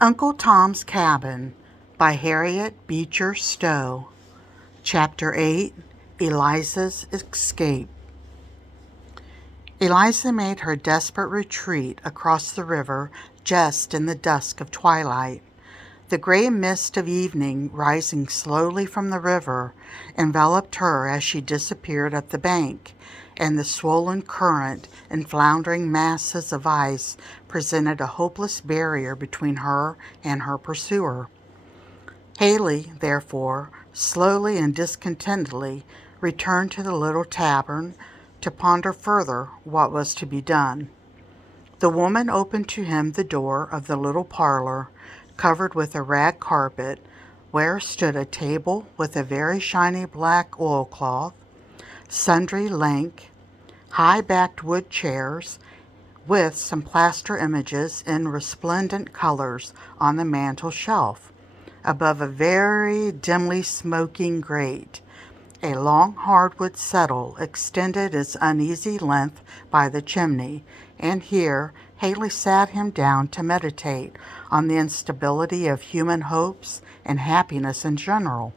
Uncle Tom's Cabin by Harriet Beecher Stowe. Chapter 8, Eliza's Escape. Eliza made her desperate retreat across the river just in the dusk of twilight. The gray mist of evening, rising slowly from the river, enveloped her as she disappeared up the bank, and the swollen current and floundering masses of ice presented a hopeless barrier between her and her pursuer. Haley, therefore, slowly and discontentedly returned to the little tavern to ponder further what was to be done. The woman opened to him the door of the little parlor, covered with a rag carpet, where stood a table with a very shiny black oilcloth, sundry lank, high-backed wood chairs, with some plaster images in resplendent colors on the mantel shelf, above a very dimly smoking grate. A long hardwood settle extended its uneasy length by the chimney, and here Haley sat him down to meditate on the instability of human hopes and happiness in general.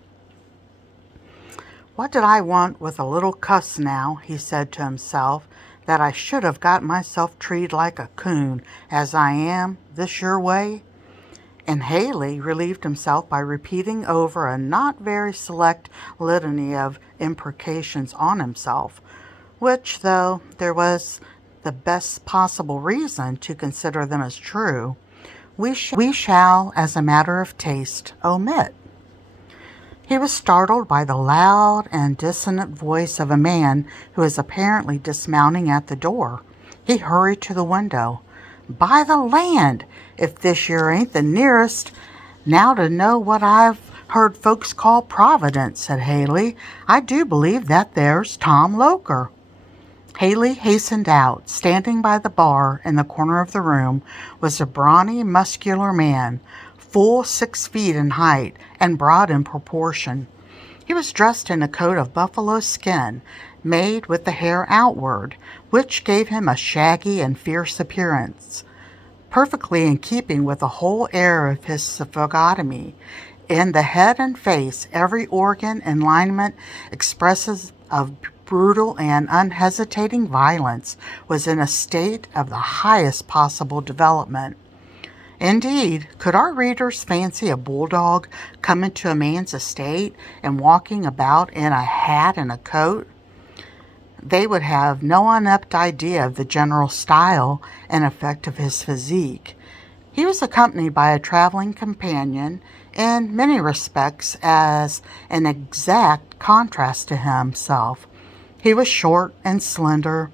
"What did I want with a little cuss now," he said to himself, "that I should have got myself treated like a coon as I am, this your way?" And Haley relieved himself by repeating over a not very select litany of imprecations on himself, which, though there was the best possible reason to consider them as true, we shall, as a matter of taste, omit. He was startled by the loud and dissonant voice of a man who was apparently dismounting at the door. He hurried to the window. "By the land, if this here ain't the nearest now to know what I've heard folks call Providence," said Haley. "I do believe that there's Tom Loker." Haley hastened out. Standing by the bar in the corner of the room was a brawny, muscular man, full 6 feet in height and broad in proportion. He was dressed in a coat of buffalo skin, made with the hair outward, which gave him a shaggy and fierce appearance, perfectly in keeping with the whole air of his physiognomy. In the head and face, every organ and lineament expressive of brutal and unhesitating violence was in a state of the highest possible development. Indeed, could our readers fancy a bulldog coming to a man's estate and walking about in a hat and a coat? They would have no inept idea of the general style and effect of his physique. He was accompanied by a traveling companion, in many respects as an exact contrast to himself. He was short and slender,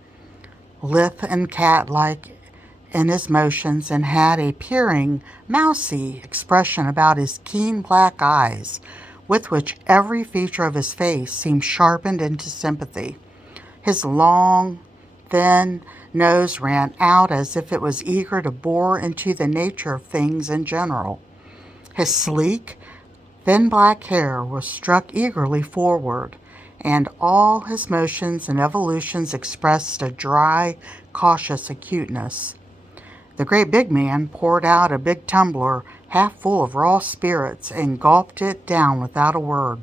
lithe and cat-like in his motions, and had a peering, mousy expression about his keen black eyes, with which every feature of his face seemed sharpened into sympathy. His long, thin nose ran out as if it was eager to bore into the nature of things in general. His sleek, thin black hair was struck eagerly forward, and all his motions and evolutions expressed a dry, cautious acuteness. The great big man poured out a big tumbler half full of raw spirits and gulped it down without a word.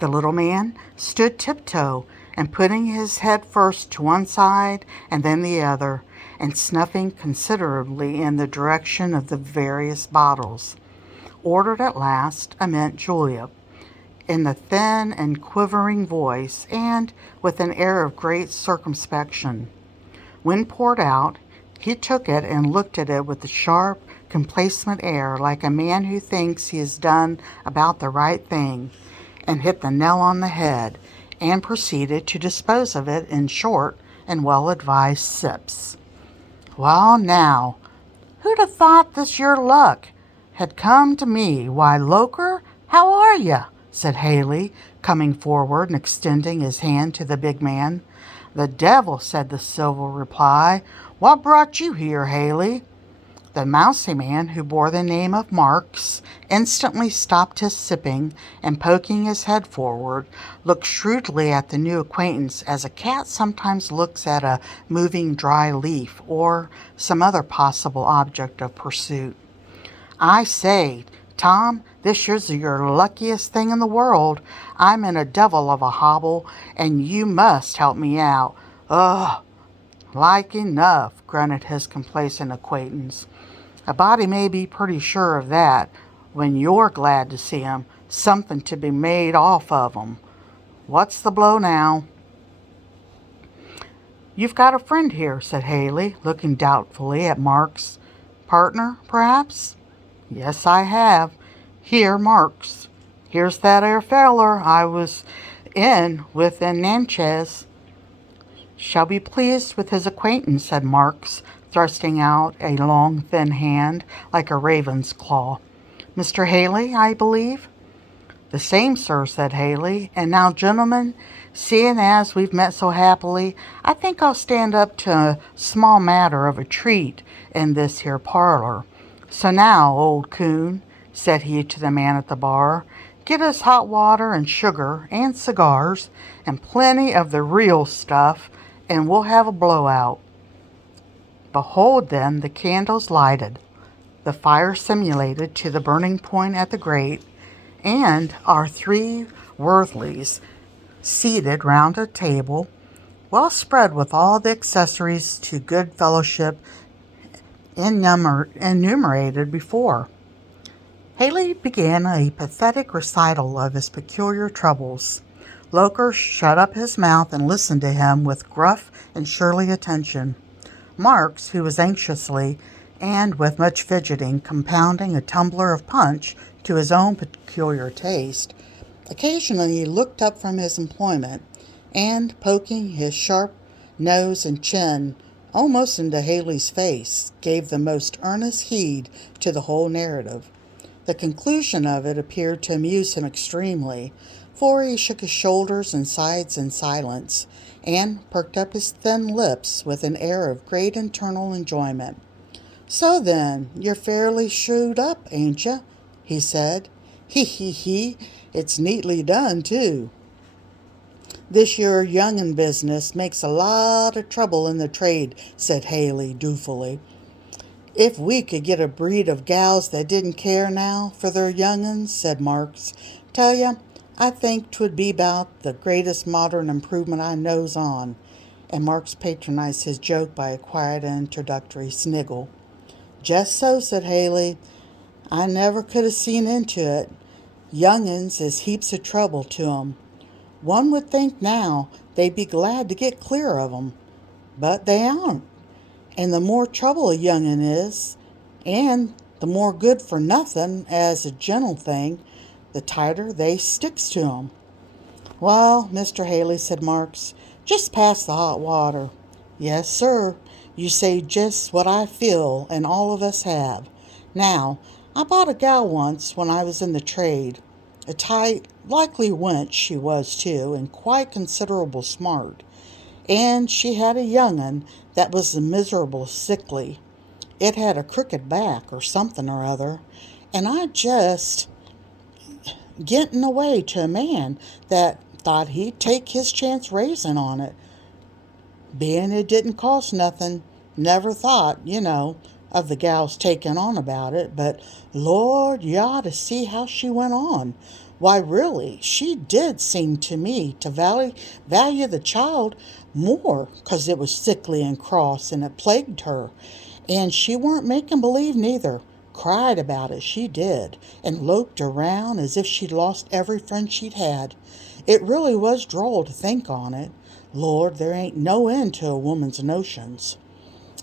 The little man stood tiptoe and putting his head first to one side and then the other, and snuffing considerably in the direction of the various bottles, ordered at last a mint julep, in the thin and quivering voice, and with an air of great circumspection. When poured out, he took it and looked at it with a sharp, complacent air, like a man who thinks he has done about the right thing and hit the nail on the head, and proceeded to dispose of it in short and well-advised sips. "Well, now, who'd have thought this your luck had come to me? Why, Loker, how are you?" said Haley, coming forward and extending his hand to the big man. "The devil," said the civil reply. "What brought you here, Haley?" The mousy man, who bore the name of Marks, instantly stopped his sipping, and poking his head forward, looked shrewdly at the new acquaintance as a cat sometimes looks at a moving dry leaf or some other possible object of pursuit. I say, Tom, this is your luckiest thing in the world. I'm in a devil of a hobble, and you must help me out. Ugh, like enough, grunted his complacent acquaintance. A body may be pretty sure of that when you're glad to see him. Something to be made off of 'em. What's the blow now? You've got a friend here, said Haley, looking doubtfully at Marks. Partner, perhaps? Yes, I have. Here, Marks. Here's that 'ere feller I was in with in Natchez. Shall be pleased with his acquaintance, said Marks, thrusting out a long, thin hand like a raven's claw. Mr. Haley, I believe? The same, sir, said Haley. And now, gentlemen, seeing as we've met so happily, I think I'll stand up to a small matter of a treat in this here parlor. So now, old coon, said he to the man at the bar, get us hot water and sugar and cigars and plenty of the real stuff, and we'll have a blowout. Behold, then, the candles lighted, the fire simulated to the burning point at the grate, and our three worthies seated round a table, well spread with all the accessories to good fellowship enumerated before. Haley began a pathetic recital of his peculiar troubles. Loker shut up his mouth and listened to him with gruff and surly attention. Marks, who was anxiously and with much fidgeting compounding a tumbler of punch to his own peculiar taste, occasionally looked up from his employment, and, poking his sharp nose and chin almost into Haley's face, gave the most earnest heed to the whole narrative. The conclusion of it appeared to amuse him extremely, for he shook his shoulders and sides in silence, and perked up his thin lips with an air of great internal enjoyment. So then, you're fairly shrewd up, ain't you? He said. He, it's neatly done, too. This your young'un business makes a lot of trouble in the trade, said Haley doubtfully. If we could get a breed of gals that didn't care now for their young'uns, said Marks, tell ya, I think 'twould be about the greatest modern improvement I knows on. And Marks patronized his joke by a quiet and introductory sniggle. Just so, said Haley. I never could have seen into it. Young'uns is heaps of trouble to 'em. One would think now they'd be glad to get clear of 'em, but they aren't. And the more trouble a young'un is, and the more good for nothing as a gentle thing, the tighter they sticks to 'em. Well, Mr. Haley, said Marks, just pass the hot water. Yes, sir. You say just what I feel and all of us have. Now, I bought a gal once when I was in the trade. A tight, likely wench she was, too, and quite considerable smart. And she had a young'un that was miserable sickly. It had a crooked back or something or other, and I just getting away to a man that thought he'd take his chance raising on it. Being it didn't cost nothing, never thought, of the gals taking on about it, but Lord, you ought to see how she went on. Why, really, she did seem to me to value the child more 'cause it was sickly and cross and it plagued her. And she weren't making believe neither. Cried about it, she did, and loped around as if she'd lost every friend she'd had. It really was droll to think on it. Lord, there ain't no end to a woman's notions.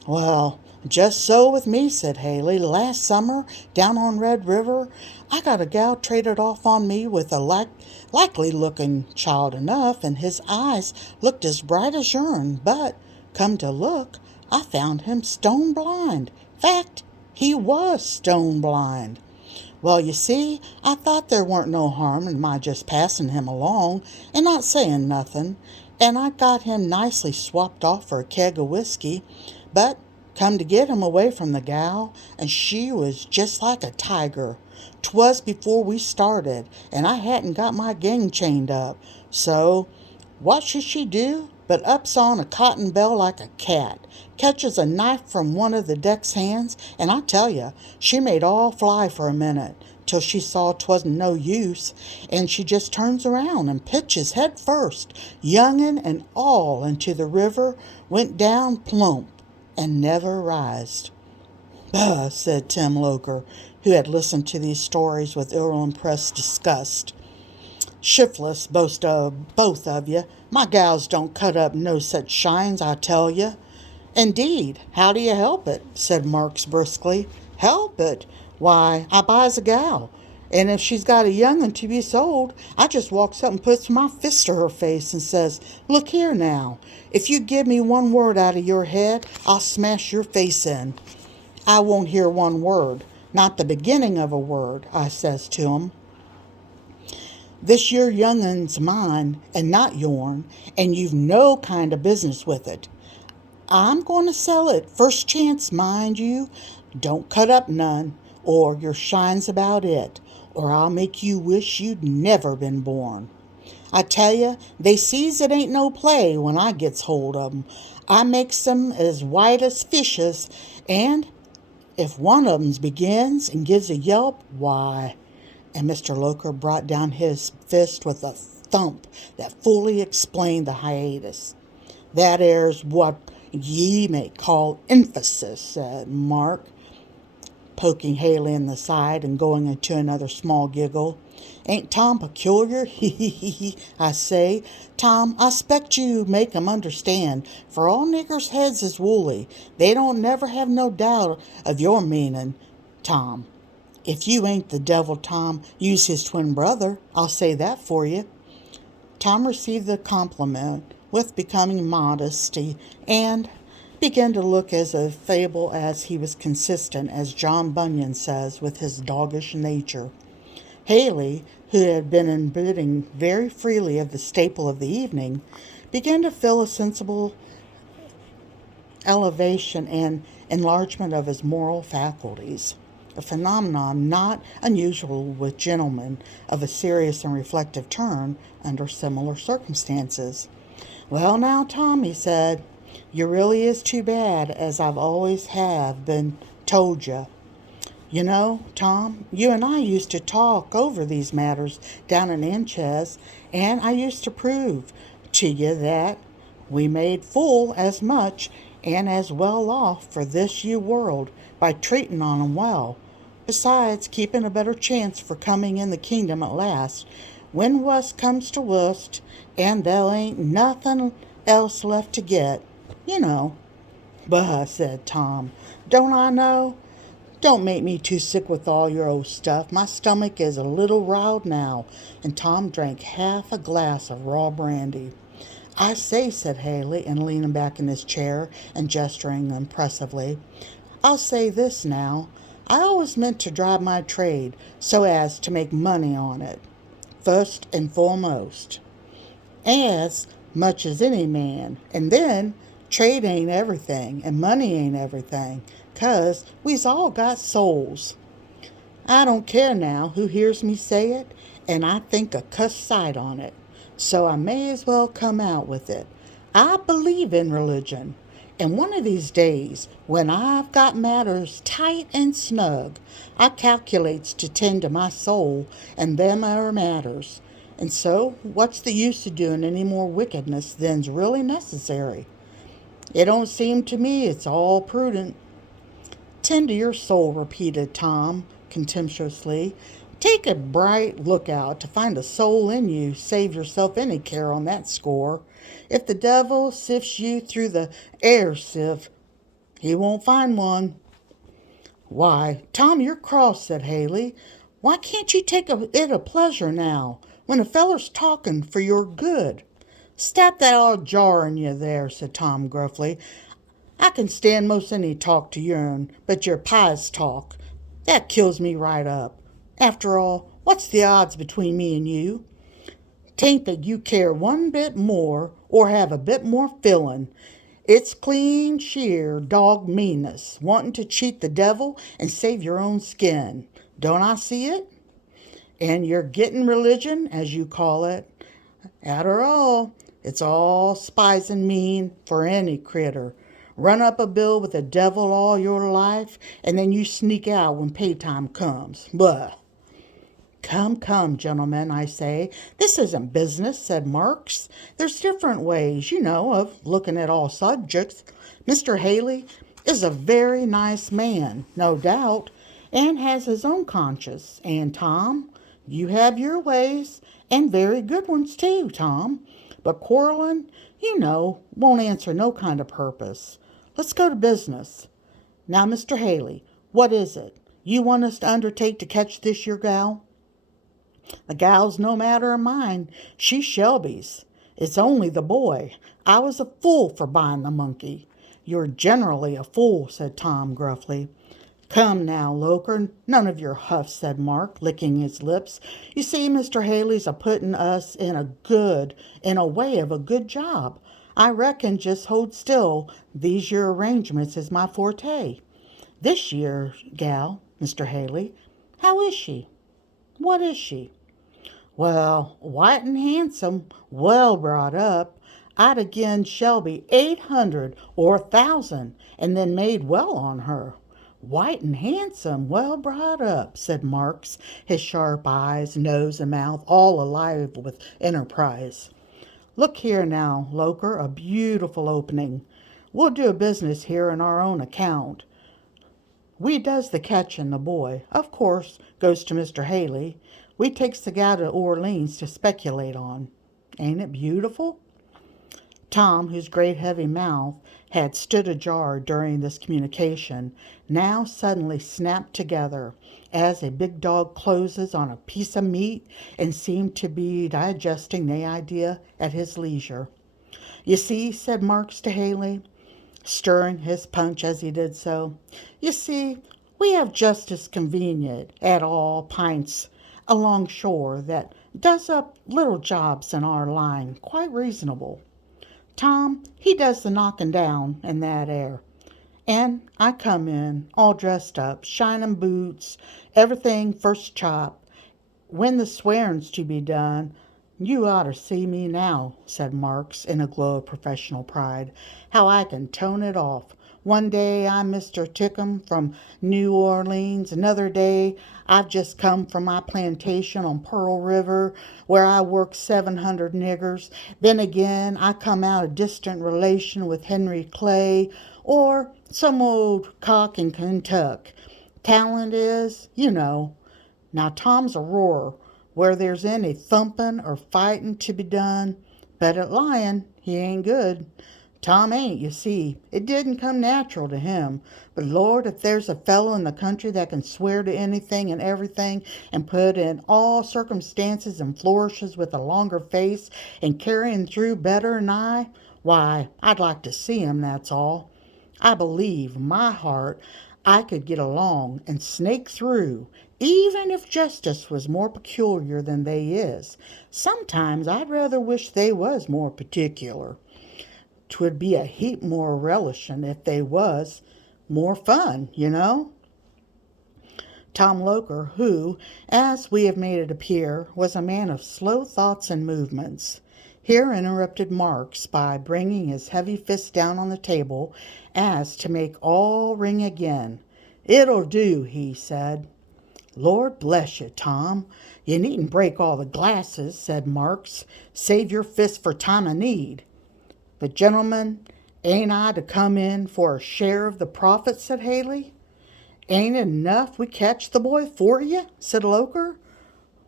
Well, just so with me, said Haley. Last summer, down on Red River, I got a gal traded off on me with a likely-looking child enough, and his eyes looked as bright as yourn, but, come to look, I found him stone blind. Fact, he was stone blind. Well, you see, I thought there weren't no harm in my just passing him along and not saying nothing, and I got him nicely swapped off for a keg of whiskey, but come to get him away from the gal, and she was just like a tiger. 'Twas before we started, and I hadn't got my gang chained up, so what should she do but ups on a cotton bell like a cat, catches a knife from one of the deck's hands, and I tell you, she made all fly for a minute, till she saw 'twasn't no use, and she just turns around and pitches head first, young'un and all, into the river, went down plump, and never rised. "Bah!" said Tim Loker, who had listened to these stories with ill-impressed disgust. "Shiftless, both of you. My gals don't cut up no such shines, I tell you." "Indeed, how do you help it?" said Marks briskly. "Help it? Why, I buys a gal, and if she's got a young'un to be sold, I just walks up and puts my fist to her face and says, 'Look here now, if you give me one word out of your head, I'll smash your face in.' I won't hear one word, not the beginning of a word, I says to him. 'This your young'un's mine and not yourn, and you've no kind of business with it. I'm going to sell it first chance, mind you. Don't cut up none, or your shine's about it, or I'll make you wish you'd never been born.' I tell you, they sees it ain't no play when I gets hold of 'em. I makes 'em as white as fishes, and if one of 'em begins and gives a yelp, why—" and Mr. Loker brought down his fist with a thump that fully explained the hiatus. "That air's what ye may call emphasis," said Mark, poking Haley in the side and going into another small giggle. "Ain't Tom peculiar? He, he, I say, Tom, I 'spect you make 'em understand, for all niggers' heads is woolly. They don't never have no doubt of your meaning, Tom. If you ain't the devil, Tom, you's his twin brother, I'll say that for you." Tom received the compliment with becoming modesty and began to look as affable as he was consistent, as John Bunyan says, with his doggish nature. Haley, who had been admitting very freely of the staple of the evening, began to feel a sensible elevation and enlargement of his moral faculties, a phenomenon not unusual with gentlemen of a serious and reflective turn under similar circumstances. "Well now, Tom," he said, "you really is too bad, as I've always have been told you. You know, Tom, you and I used to talk over these matters down in Natchez, and I used to prove to you that we made full as much and as well off for this you world by treating on 'em well, besides keeping a better chance for coming in the kingdom at last, when wust comes to wust, and there ain't nothing else left to get, you know." "Bah!" said Tom. "Don't I know? Don't make me too sick with all your old stuff. My stomach is a little riled now," and Tom drank half a glass of raw brandy. "I say," said Haley, and leaning back in his chair and gesturing impressively, "I'll say this now. I always meant to drive my trade so as to make money on it, first and foremost, as much as any man, and then trade ain't everything, and money ain't everything, 'cause we's all got souls. I don't care now who hears me say it, and I think a cuss sight on it, so I may as well come out with it. I believe in religion, and one of these days, when I've got matters tight and snug, I calculates to tend to my soul and them are matters. And so, what's the use of doing any more wickedness than's really necessary? It don't seem to me it's all prudent." "Tend to your soul," repeated Tom contemptuously. "Take a bright look out to find a soul in you. Save yourself any care on that score. If the devil sifts you through the air sieve, he won't find one." "Why, Tom, you're cross," said Haley. "Why can't you take it a pleasure now, when a feller's talking for your good?" "Stop that all jarring you there," said Tom gruffly. "I can stand most any talk to yourn, but your pious talk, that kills me right up. After all, what's the odds between me and you? 'Tain't that you care one bit more, or have a bit more feelin'. It's clean sheer dog meanness, wanting to cheat the devil and save your own skin. Don't I see it? And you're getting religion, as you call it. Arter all, It's all spies and mean for any critter. Run up a bill with the devil all your life, and then you sneak out when pay time comes. Blah. Come, come, gentlemen, I say. This isn't business, said Marks. There's different ways, of looking at all subjects. Mr. Haley is a very nice man, no doubt, and has his own conscience. And Tom, you have your ways, and very good ones too, Tom. But quarreling, won't answer no kind of purpose. Let's go to business. Now, Mr. Haley, what is it? You want us to undertake to catch this your gal? The gal's no matter of mine. She's Shelby's. It's only the boy. I was a fool for buying the monkey. You're generally a fool, said Tom gruffly. Come now, Loker, none of your huff, said Mark, licking his lips. You see, Mr. Haley's a-putting us in a way of a good job. I reckon just hold still. These your arrangements is my forte. This year, gal, Mr. Haley, how is she? What is she? Well, white and handsome, well brought up. I'd again Shelby 800 or 1,000, and then made well on her. White and handsome, well brought up, said Marks, his sharp eyes, nose, and mouth all alive with enterprise. Look here now, Loker, a beautiful opening. We'll do a business here on our own account. We does the catchin', the boy, of course, goes to Mr. Haley. We takes the gal to Orleans to speculate on. Ain't it beautiful? Tom, whose great heavy mouth had stood ajar during this communication, now suddenly snapped together as a big dog closes on a piece of meat and seemed to be digesting the idea at his leisure. You see, said Marks to Haley, stirring his punch as he did so, you see, we have just as convenient at all pints along shore that does up little jobs in our line, quite reasonable. Tom, he does the knocking down in that air. And I come in, all dressed up, shining boots, everything first chop. When the swearing's to be done, you ought to see me now, said Marks in a glow of professional pride, how I can tone it off. One day I'm Mr. Tickum from New Orleans. Another day I've just come from my plantation on Pearl River where I work 700 niggers. Then again I come out a distant relation with Henry Clay or some old cock in Kentuck. Talent is, Now Tom's a roarer where there's any thumping or fighting to be done, but at lying he ain't good. Tom ain't, you see. It didn't come natural to him. But Lord, if there's a fellow in the country that can swear to anything and everything and put in all circumstances and flourishes with a longer face and carrying through better than I, why, I'd like to see him, that's all. I believe, my heart, I could get along and snake through, even if justice was more peculiar than they is. Sometimes I'd rather wish they was more particular. 'Twould be a heap more relishin' if they was more fun, Tom Loker, who, as we have made it appear, was a man of slow thoughts and movements, here interrupted Marks by bringing his heavy fist down on the table as to make all ring again. It'll do, he said. Lord bless you, Tom. You needn't break all the glasses, said Marks. Save your fist for time of need. But, gentlemen, ain't I to come in for a share of the profit, said Haley. Ain't it enough we catch the boy for you, said Loker.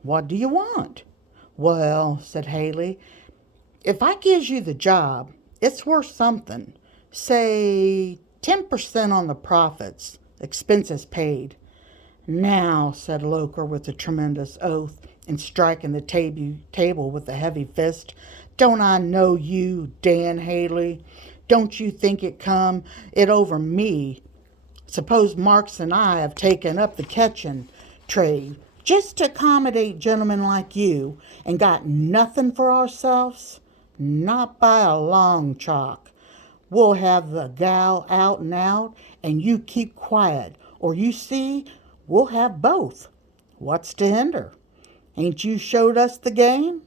What do you want? Well, said Haley, if I gives you the job, it's worth something. Say 10% on the profits, expenses paid. Now, said Loker with a tremendous oath and striking the table with a heavy fist, don't I know you, Dan Haley? Don't you think it over me? Suppose Marks and I have taken up the catching trade just to accommodate gentlemen like you and got nothing for ourselves? Not by a long chalk. We'll have the gal out and out, and you keep quiet, or you see, we'll have both. What's to hinder? Ain't you showed us the game?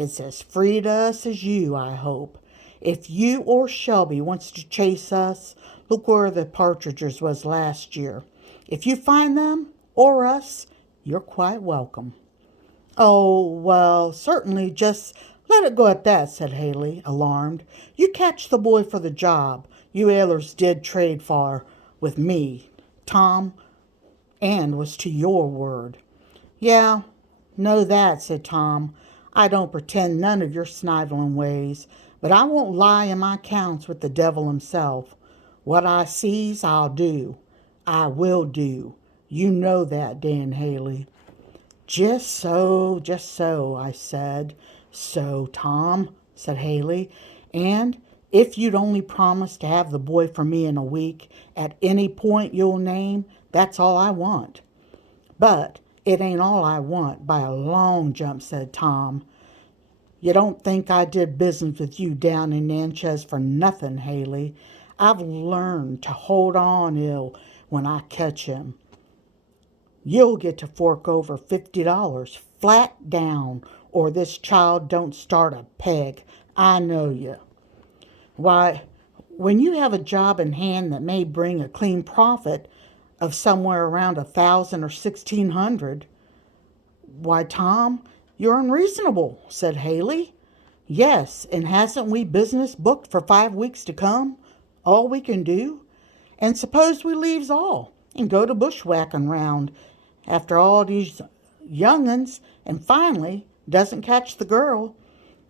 It's as free to us as you, I hope. If you or Shelby wants to chase us, look where the partridges was last year. If you find them, or us, you're quite welcome." "Oh, well, certainly, just let it go at that," said Haley, alarmed. "You catch the boy for the job. You Aylers did trade for with me, Tom, and was to your word." "Yeah, know that," said Tom. "I don't pretend none of your sniveling ways, but I won't lie in my accounts with the devil himself. What I sees, I'll do. I will do. You know that, Dan Haley." Just so, I said. "So, Tom," said Haley, "and if you'd only promise to have the boy for me in a week, at any point you'll name, that's all I want." "But it ain't all I want by a long jump," said Tom. "You don't think I did business with you down in Natchez for nothing, Haley. I've learned to hold on ill when I catch him. You'll get to fork over $50 flat down, or this child don't start a peg. I know you. Why, when you have a job in hand that may bring a clean profit of somewhere around 1,000 or 1,600, why, Tom, you're unreasonable," said Haley. "Yes, and hasn't we business booked for 5 weeks to come? All we can do? And suppose we leaves all and go to bushwhacking round after all these young'uns, and finally doesn't catch the girl,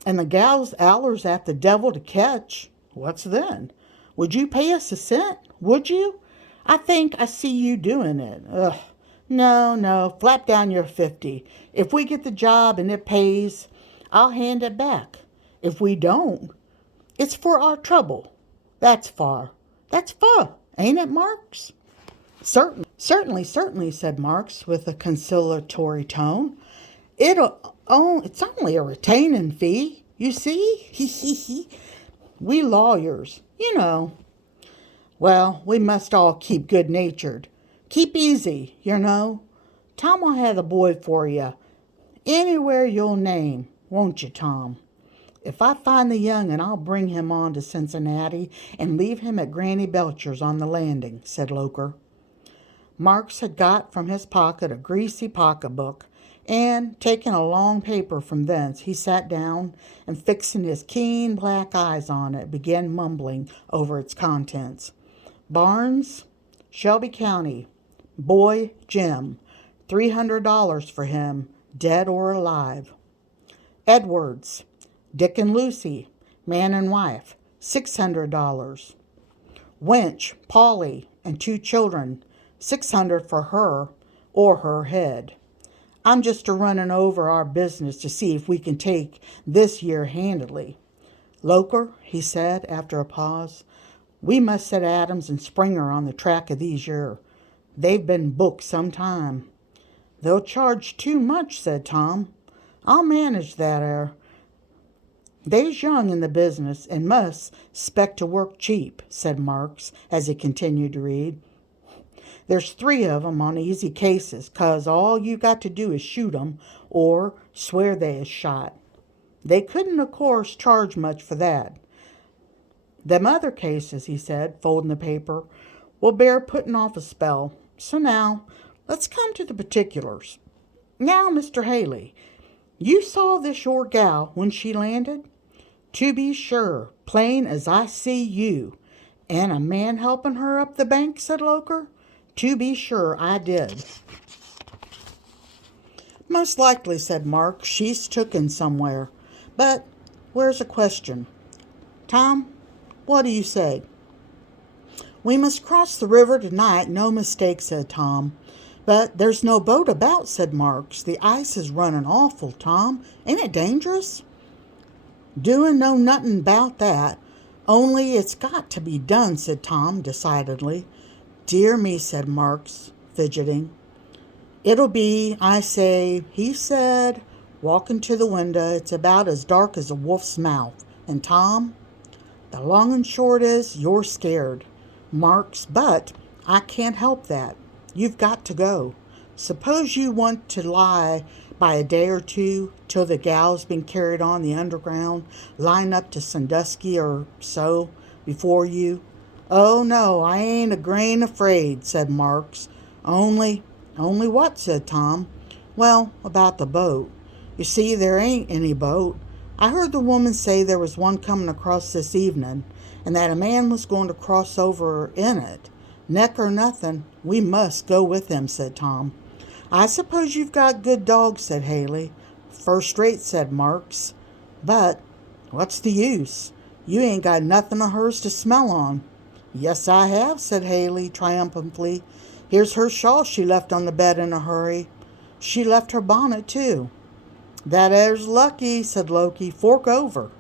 and the gal's allers at the devil to catch. What's then? Would you pay us a cent? Would you? I think I see you doing it. Ugh. No, flap down your 50. If we get the job and it pays, I'll hand it back. If we don't, it's for our trouble. That's far, ain't it, Marks?" Certainly, said Marks with a conciliatory tone. It's only a retaining fee, you see. We lawyers, you know. Well, we must all keep good-natured. Keep easy, you know. Tom will have the boy for you, anywhere you'll name, won't you, Tom? If I find the young'un, I'll bring him on to Cincinnati and leave him at Granny Belcher's on the landing," said Loker. Marks had got from his pocket a greasy pocketbook, and, taking a long paper from thence, he sat down and, fixing his keen black eyes on it, began mumbling over its contents. "Barnes, Shelby County, boy Jim, $300 for him, dead or alive. Edwards, Dick and Lucy, man and wife, $600. Wench, Polly, and 2 children, $600 for her or her head. I'm just a running over our business to see if we can take this year handily. Loker," he said after a pause, "we must set Adams and Springer on the track of these year. They've been booked some time." "They'll charge too much," said Tom. "I'll manage that ere. They's young in the business and must 'spect to work cheap," said Marks as he continued to read. "There's 3 of 'em on easy cases, 'cause all you got to do is shoot 'em or swear they is shot. They couldn't, of course, charge much for that. Them other cases," he said, folding the paper, "will bear putting off a spell. So now, let's come to the particulars. Now, Mr. Haley, you saw this your gal when she landed?" "To be sure, plain as I see you. And a man helping her up the bank," said Loker. "To be sure I did." "Most likely," said Mark. "She's tooken somewhere. But where's a question. Tom, what do you say?" "We must cross the river tonight, no mistake," said Tom. "But there's no boat about," said Marks. "The ice is running awful, Tom. Ain't it dangerous?" "Doing no nothing about that. Only it's got to be done," said Tom decidedly. "Dear me," said Marks, fidgeting. "It'll be, I say," he said, walking to the window. "It's about as dark as a wolf's mouth. And Tom, the long and short is, you're scared, Marks, but I can't help that. You've got to go. Suppose you want to lie by a day or two till the gal's been carried on the underground, line up to Sandusky or so before you? Oh, no, I ain't a grain afraid, said Marks. Only what? Said Tom. Well, about the boat. You see, there ain't any boat. I heard the woman say there was one coming across this evening, and that a man was going to cross over in it. Neck or nothing, we must go with him, said Tom. I suppose you've got good dogs, said Haley. First rate, said Marks. But what's the use? You ain't got nothing of hers to smell on. Yes, I have, said Haley triumphantly. Here's her shawl she left on the bed in a hurry. She left her bonnet, too. That air's lucky, said Loki. Fork over.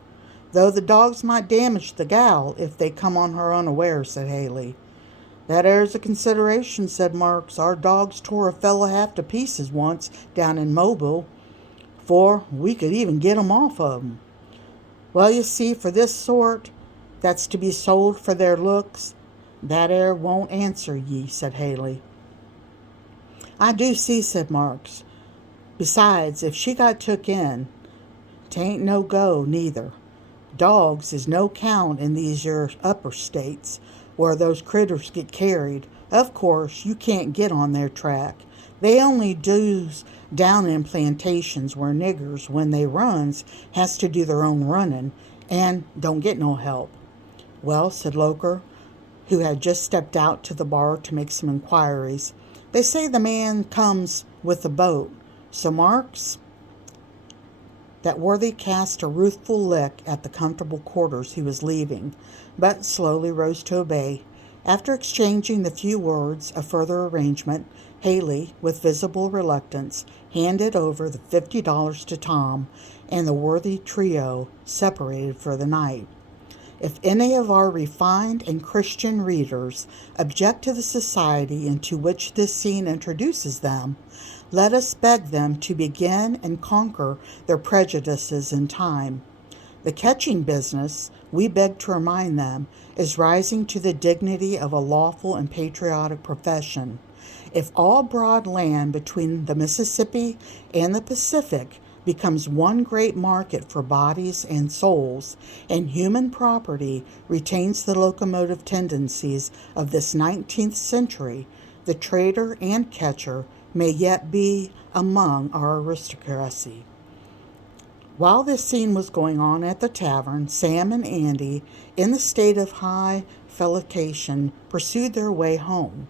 Though the dogs might damage the gal if they come on her unaware, said Haley. That air's a consideration, said Marks. Our dogs tore a fellow half to pieces once down in Mobile, 'fore we could even get 'em off of 'em. Well, you see, for this sort that's to be sold for their looks, that air won't answer ye, said Haley. I do see, said Marks. Besides, if she got took in, 'tain't no go, neither. Dogs is no count in these yer upper states, where those critters get carried. Of course, you can't get on their track. They only do's down in plantations where niggers, when they runs, has to do their own running, and don't get no help. Well, said Loker, who had just stepped out to the bar to make some inquiries, they say the man comes with the boat. So Marks? That worthy cast a ruthful look at the comfortable quarters he was leaving, but slowly rose to obey. After exchanging the few words of further arrangement, Haley, with visible reluctance, handed over the $50 to Tom, and the worthy trio separated for the night. If any of our refined and Christian readers object to the society into which this scene introduces them, let us beg them to begin and conquer their prejudices in time. The catching business, we beg to remind them, is rising to the dignity of a lawful and patriotic profession. If all broad land between the Mississippi and the Pacific becomes one great market for bodies and souls, and human property retains the locomotive tendencies of this 19th century, the trader and catcher may yet be among our aristocracy. While this scene was going on at the tavern, Sam and Andy, in the state of high felicitation, pursued their way home.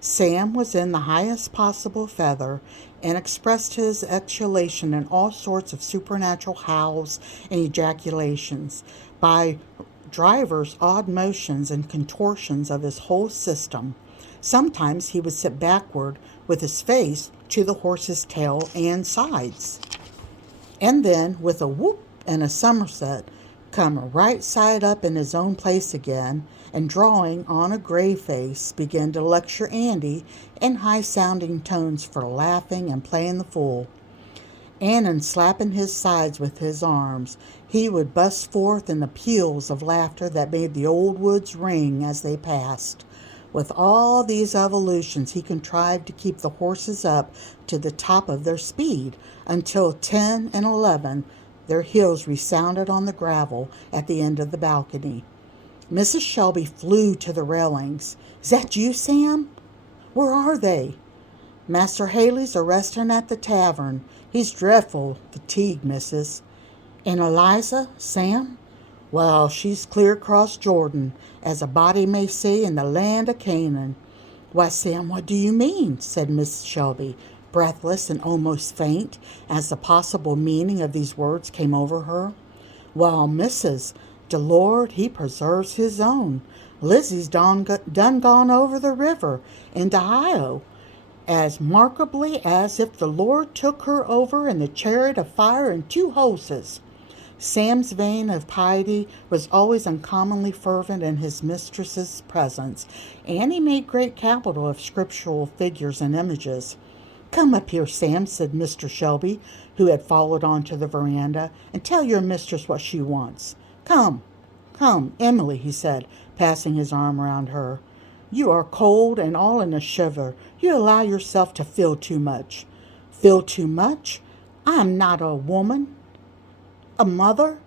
Sam was in the highest possible feather and expressed his exultation in all sorts of supernatural howls and ejaculations by divers odd motions and contortions of his whole system. Sometimes he would sit backward with his face to the horse's tail and sides, and then, with a whoop and a somerset, come right side up in his own place again, and drawing on a grave face, begin to lecture Andy in high-sounding tones for laughing and playing the fool. And in slapping his sides with his arms, he would bust forth in the peals of laughter that made the old woods ring as they passed. With all these evolutions, he contrived to keep the horses up to the top of their speed, until 10 and 11 their heels resounded on the gravel at the end of the balcony. Mrs. Shelby flew to the railings. Is that you, Sam? Where are they? Master Haley's a resting at the tavern. He's dreadful fatigued, missus. And Eliza, Sam? Well, she's clear across Jordan, as a body may say in the land of Canaan. Why, Sam, what do you mean? Said Miss Shelby, breathless and almost faint, as the possible meaning of these words came over her. Well, missus, the Lord, he preserves his own. Lizzie's done gone over the river into Ohio, as markably as if the Lord took her over in the chariot of fire and 2 horses. Sam's vein of piety was always uncommonly fervent in his mistress's presence, and he made great capital of scriptural figures and images. Come up here, Sam, said Mr. Shelby, who had followed on to the veranda, and tell your mistress what she wants. Come, Emily, he said, passing his arm around her. You are cold and all in a shiver. You allow yourself to feel too much. Feel too much? I am not a woman, a mother.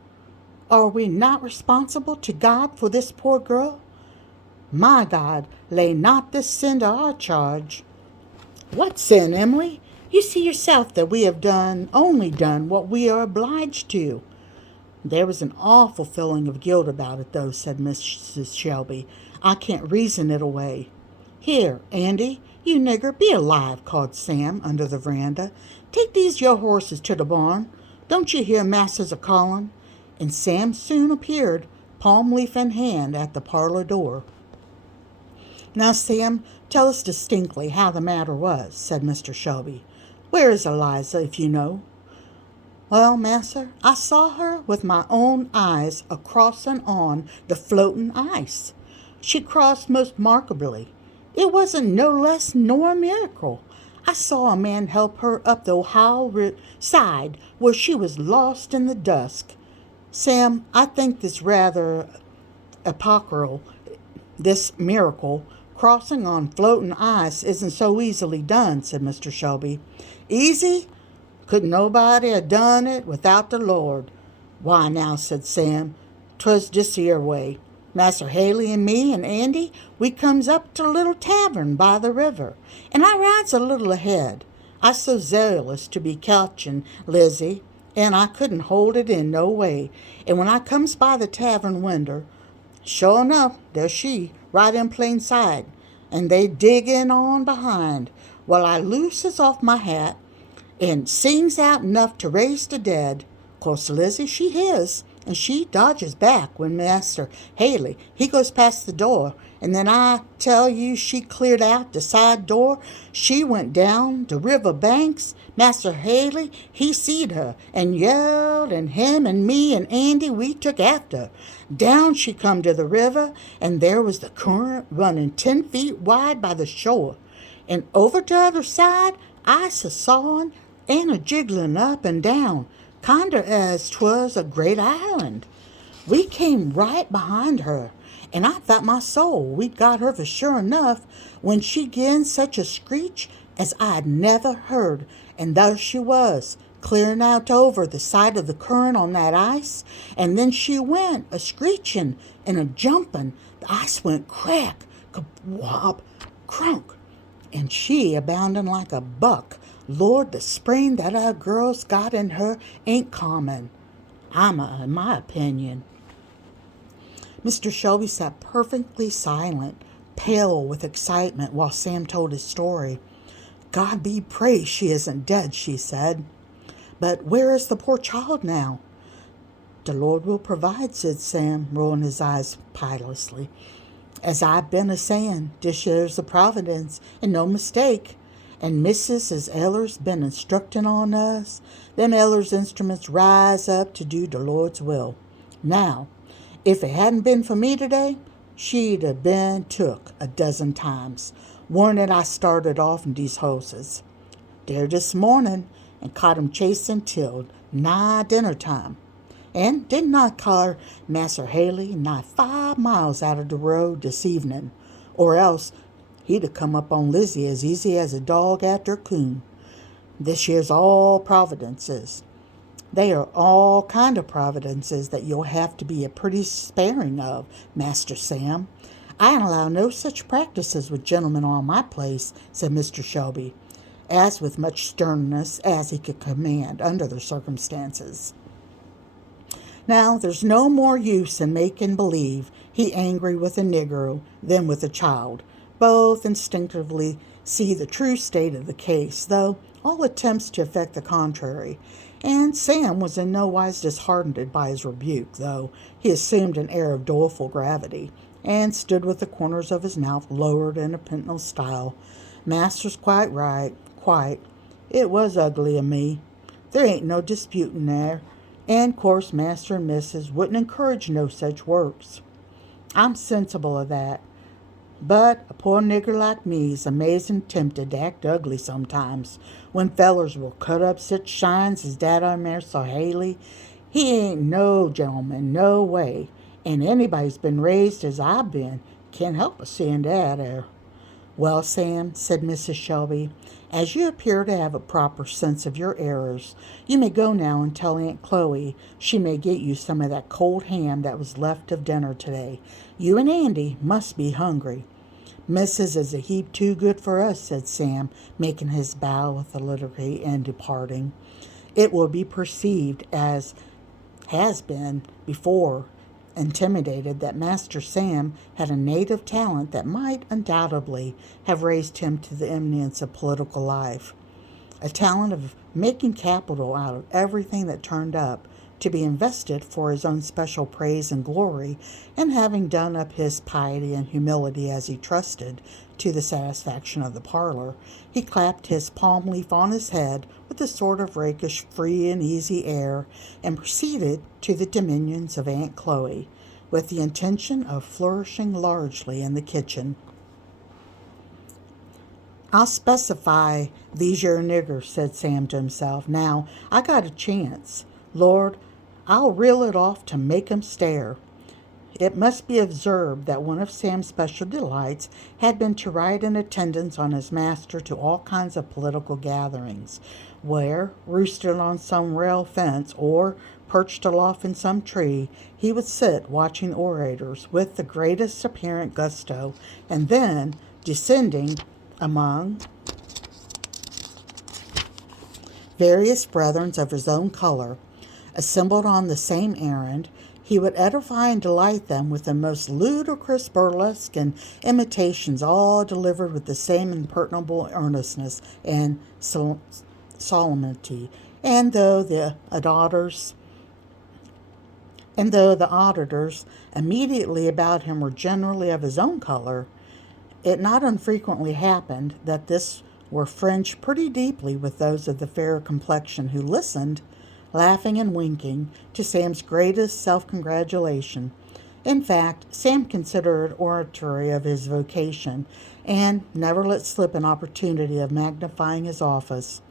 Are we not responsible to God for this poor girl? My God, lay not this sin to our charge. What sin, Emily? You see yourself that we have only done what we are obliged to. There was an awful feeling of guilt about it, though, said Mrs. Shelby. I can't reason it away. Here, Andy, you nigger, be alive, called Sam under the veranda. Take these your horses to the barn. Don't you hear masters a calling? And Sam soon appeared, palm leaf in hand, at the parlor door. Now, Sam, tell us distinctly how the matter was, said Mr. Shelby. Where is Eliza, if you know? Well, Master, I saw her with my own eyes a-crossin' on the floatin' ice. She crossed most markably. It wasn't no less nor a miracle. I saw a man help her up the Ohio side where she was lost in the dusk. Sam, I think this rather apocryphal, this miracle. Crossing on floating ice isn't so easily done, said Mr. Shelby. Easy? Could nobody have done it without the Lord? Why now, said Sam, 'twas this here way. Master Haley and me and Andy, we comes up to a little tavern by the river, and I rides a little ahead. I so zealous to be catching Lizzie, and I couldn't hold it in no way. And when I comes by the tavern winder, sure enough, there's she, right in plain sight, and they digging on behind. Well, I looses off my hat, and sings out enough to raise the dead. Course Lizzie, she hears, and she dodges back when Master Haley, he goes past the door, and then I tell you she cleared out the side door. She went down the river banks. Master Haley, he seed her, and yelled, and him and me and Andy, we took after. Down she come to the river, and there was the current running 10 feet wide by the shore. And over to the other side, I sawin' and a jiggling up and down, kinder as 'twas a great island. We came right behind her, and I thought my soul we'd got her for sure enough when she gin such a screech as I'd never heard, and there she was, clearing out over the side of the current on that ice, and then she went a-screeching and a-jumping. The ice went crack, ka-wop, crunk, and she a-bounding like a buck. Lord, the spring that our girl's got in her ain't common, in my opinion. Mr. Shelby sat perfectly silent, pale with excitement, while Sam told his story. God be praised she isn't dead, she said. But where is the poor child now? The Lord will provide, said Sam, rolling his eyes piously. As I've been a-saying, this yere's the providence, and no mistake. And Mrs. as Eller's been instructing on us, them Eller's instruments rise up to do the Lord's will. Now, if it hadn't been for me today, she'd have been took a dozen times. Warn't I started off in these horses. There this morning, and caught 'em chasing till nigh dinner time. And didn't I car Master Haley nigh 5 miles out of the road this evening, or else he'd have come up on Lizzie as easy as a dog after a coon. This year's all providences. They are all kind of providences that you'll have to be a pretty sparing of, Master Sam. I allow no such practices with gentlemen on my place, said Mr. Shelby, as with much sternness as he could command under the circumstances. Now, there's no more use in making believe he angry with a negro than with a child. Both instinctively see the true state of the case, though all attempts to effect the contrary. And Sam was in no wise disheartened by his rebuke, though he assumed an air of doleful gravity, and stood with the corners of his mouth lowered in a penitent style. Master's quite right, quite. It was ugly of me. There ain't no disputing there. And, course, Master and Missus wouldn't encourage no such works. I'm sensible of that. But a poor nigger like me's amazin' tempted to act ugly sometimes, when fellers will cut up such shines as that on Master Haley. He ain't no gentleman, no way, and anybody's been raised as I've been can't help a seeing that there. "Well, Sam," said Mrs. Shelby, "as you appear to have a proper sense of your errors, you may go now and tell Aunt Chloe she may get you some of that cold ham that was left of dinner today. You and Andy must be hungry." "Missus is a heap too good for us," said Sam, making his bow with alacrity and departing. "It will be perceived, as has been before intimidated, that Master Sam had a native talent that might undoubtedly have raised him to the eminence of political life, a talent of making capital out of everything that turned up, to be invested for his own special praise and glory, and having done up his piety and humility as he trusted, to the satisfaction of the parlor, he clapped his palm leaf on his head with a sort of rakish, free and easy air, and proceeded to the dominions of Aunt Chloe, with the intention of flourishing largely in the kitchen. "I'll specify these yer niggers," said Sam to himself. "Now I got a chance. Lord, I'll reel it off to make 'em stare." It must be observed that one of Sam's special delights had been to ride in attendance on his master to all kinds of political gatherings, where, roosted on some rail fence or perched aloft in some tree, he would sit watching orators with the greatest apparent gusto, and then, descending among various brethren of his own color, assembled on the same errand, he would edify and delight them with the most ludicrous burlesque and imitations, all delivered with the same imperturbable earnestness and solemnity. And though the auditors immediately about him were generally of his own color, it not unfrequently happened that this were fringed pretty deeply with those of the fairer complexion, who listened, laughing and winking, to Sam's greatest self-congratulation. In fact, Sam considered oratory of his vocation, and never let slip an opportunity of magnifying his office.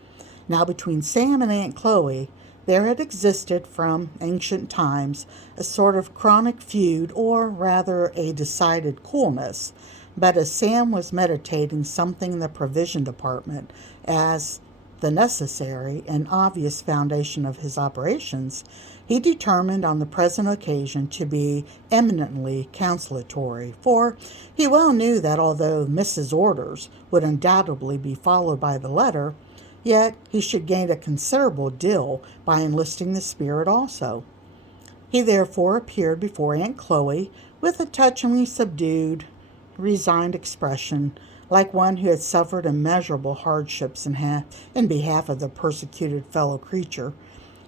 Now, between Sam and Aunt Chloe there had existed from ancient times a sort of chronic feud, or rather a decided coolness. But as Sam was meditating something in the provision department as the necessary and obvious foundation of his operations, he determined on the present occasion to be eminently consolatory, for he well knew that although Mrs. Orders would undoubtedly be followed by the letter, yet he should gain a considerable deal by enlisting the spirit also. He therefore appeared before Aunt Chloe with a touchingly subdued, resigned expression, like one who had suffered immeasurable hardships in behalf of the persecuted fellow creature,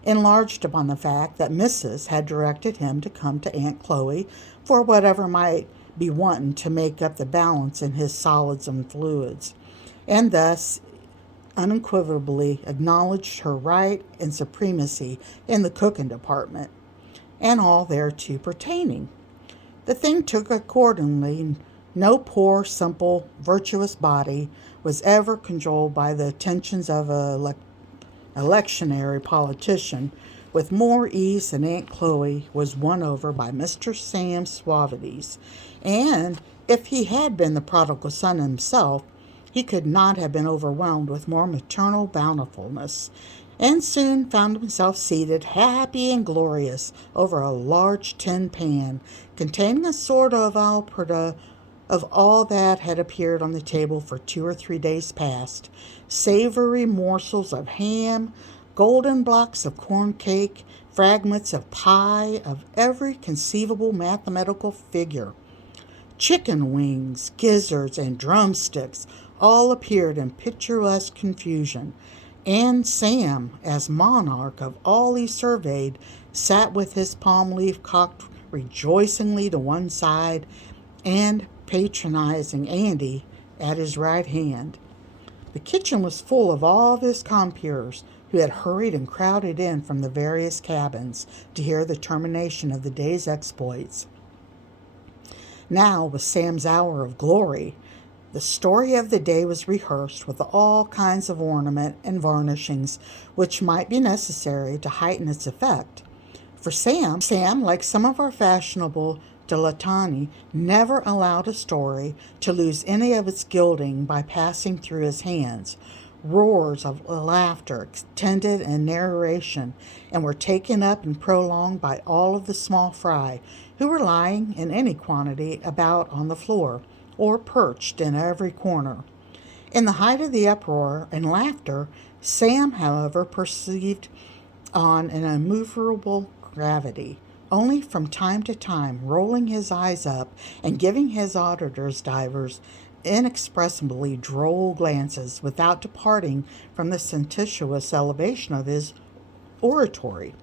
enlarged upon the fact that Mrs. had directed him to come to Aunt Chloe for whatever might be wanting to make up the balance in his solids and fluids, and thus unequivocally acknowledged her right and supremacy in the cooking department, and all thereto pertaining. The thing took accordingly. No poor, simple, virtuous body was ever cajoled by the attentions of an electionary politician with more ease than Aunt Chloe was won over by Mr. Sam's suavities, and if he had been the prodigal son himself, he could not have been overwhelmed with more maternal bountifulness, and soon found himself seated, happy and glorious, over a large tin pan, containing a sort of alperde of all that had appeared on the table for 2 or 3 days past, savory morsels of ham, golden blocks of corn cake, fragments of pie of every conceivable mathematical figure, chicken wings, gizzards, and drumsticks, all appeared in picturesque confusion, and Sam, as monarch of all he surveyed, sat with his palm leaf cocked rejoicingly to one side, and patronizing Andy at his right hand. The kitchen was full of all of his compeers, who had hurried and crowded in from the various cabins to hear the termination of the day's exploits. Now was Sam's hour of glory. The story of the day was rehearsed with all kinds of ornament and varnishings which might be necessary to heighten its effect. For Sam, like some of our fashionable Delatani never allowed a story to lose any of its gilding by passing through his hands. Roars of laughter extended in narration and were taken up and prolonged by all of the small fry, who were lying in any quantity about on the floor, or perched in every corner. In the height of the uproar and laughter, Sam, however, perceived on an immovable gravity, only from time to time rolling his eyes up and giving his auditors divers inexpressibly droll glances without departing from the sententious elevation of his oratory.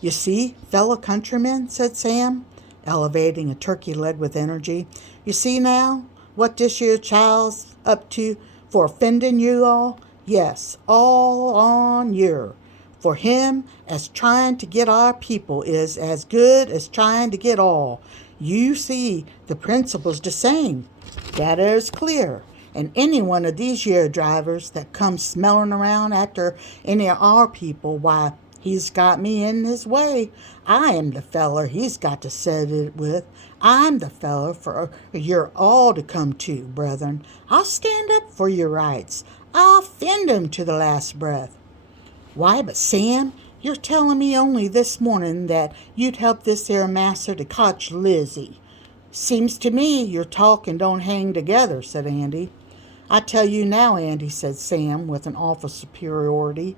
"You see, fellow countrymen," said Sam, elevating a turkey leg with energy, "you see now what this here child's up to for offending you all? Yes, all on yer. For him as trying to get our people is as good as trying to get all. You see, the principle's the same. That is clear. And any one of these year drivers that comes smelling around after any of our people, why, he's got me in his way. I am the feller he's got to set it with. I'm the feller for you're all to come to, brethren. I'll stand up for your rights. I'll fend 'em to the last breath." "Why, but Sam, you're telling me only this morning that you'd help this here master to cotch Lizzie." "Seems to me your talk and don't hang together," said Andy. "I tell you now, Andy," said Sam with an awful superiority,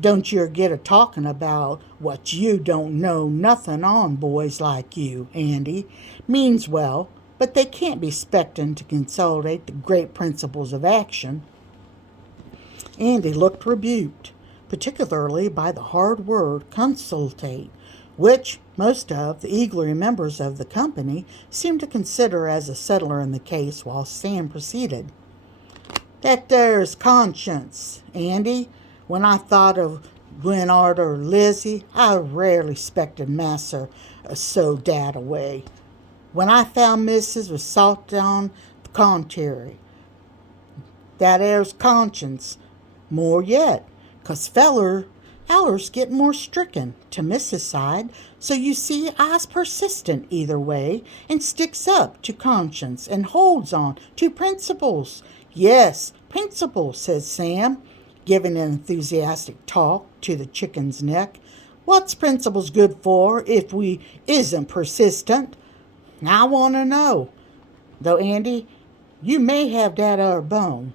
"don't you get a talking about what you don't know nothing on, boys like you, Andy. Means well, but they can't be expecting to consolidate the great principles of action." Andy looked rebuked, particularly by the hard word consultate, which most of the eager members of the company seemed to consider as a settler in the case, while Sam proceeded. "That there's conscience, Andy. When I thought of Gwen arter Lizzie, I rarely expected Masser so dat away. When I found Missus was soft on the contrary. That there's conscience. More yet, 'cause allers get more stricken to Mrs. side, so you see I's persistent either way and sticks up to conscience and holds on to principles. Yes, principles," said Sam, giving an enthusiastic talk to the chicken's neck. "What's principles good for if we isn't persistent? I want to know. Though, Andy, you may have that bone.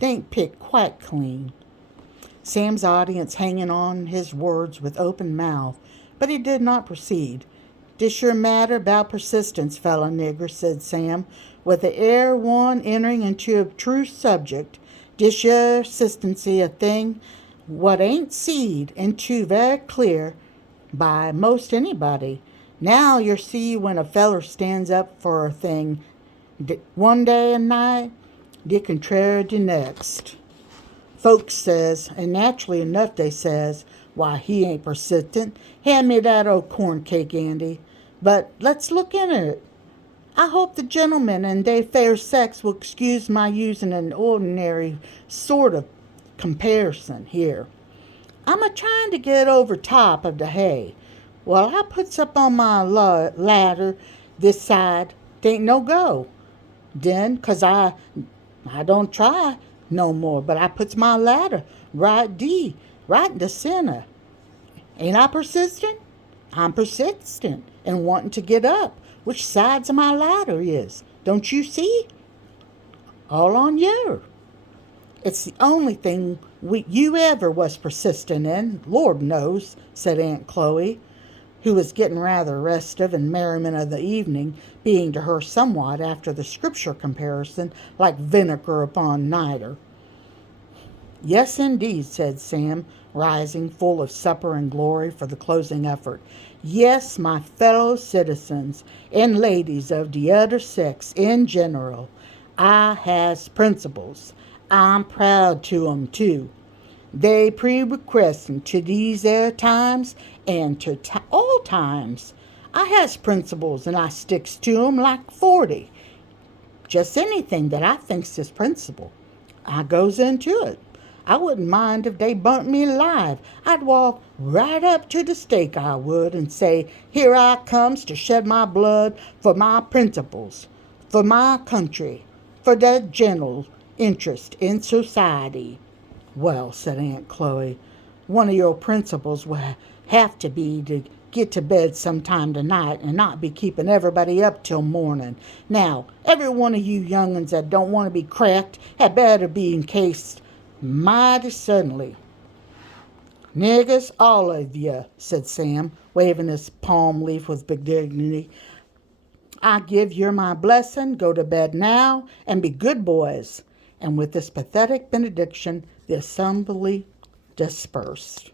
T'ain't picked quite clean." Sam's audience hanging on his words with open mouth, but he did not proceed. "Dis your matter about persistence, fellow nigger," said Sam, with the air one entering into a true subject. "Dis your persistency a thing what ain't seed into very clear by most anybody. Now yer see when a feller stands up for a thing one day and night, de contrary de next. Folks says, and naturally enough they says, 'Why, he ain't persistent. Hand me that old corn cake, Andy.' But let's look in it. I hope the gentlemen and they fair sex will excuse my using an ordinary sort of comparison here. I'm a-trying to get over top of the hay. Well, I puts up on my ladder this side. T'ain't no go. Then, 'cause I don't try no more, but I puts my ladder right in the center. Ain't I persistent? I'm persistent and wanting to get up. Which sides of my ladder is? Don't you see? All on you. It's the only thing you ever was persistent in, Lord knows," said Aunt Chloe, who was getting rather restive and merriment of the evening, being to her somewhat, after the scripture comparison, like vinegar upon nitre. "Yes, indeed," said Sam, rising, full of supper and glory for the closing effort. "Yes, my fellow citizens and ladies of the other sex in general, I has principles. I'm proud to 'em, too. They pre-requesting to these air times and to all times. I has principles and I sticks to 'em like 40. Just anything that I thinks is principle, I goes into it. I wouldn't mind if they burnt me alive. I'd walk right up to the stake, I would, and say, here I comes to shed my blood for my principles, for my country, for the general interest in society. Well, said Aunt Chloe, one of your principles will have to be to get to bed sometime tonight and not be keeping everybody up till morning. Now, every one of you young'uns that don't want to be cracked had better be encased mighty suddenly. Niggers, all of you, said Sam, waving his palm leaf with big dignity. I give you my blessing. Go to bed now and be good boys. And with this pathetic benediction, the assembly dispersed.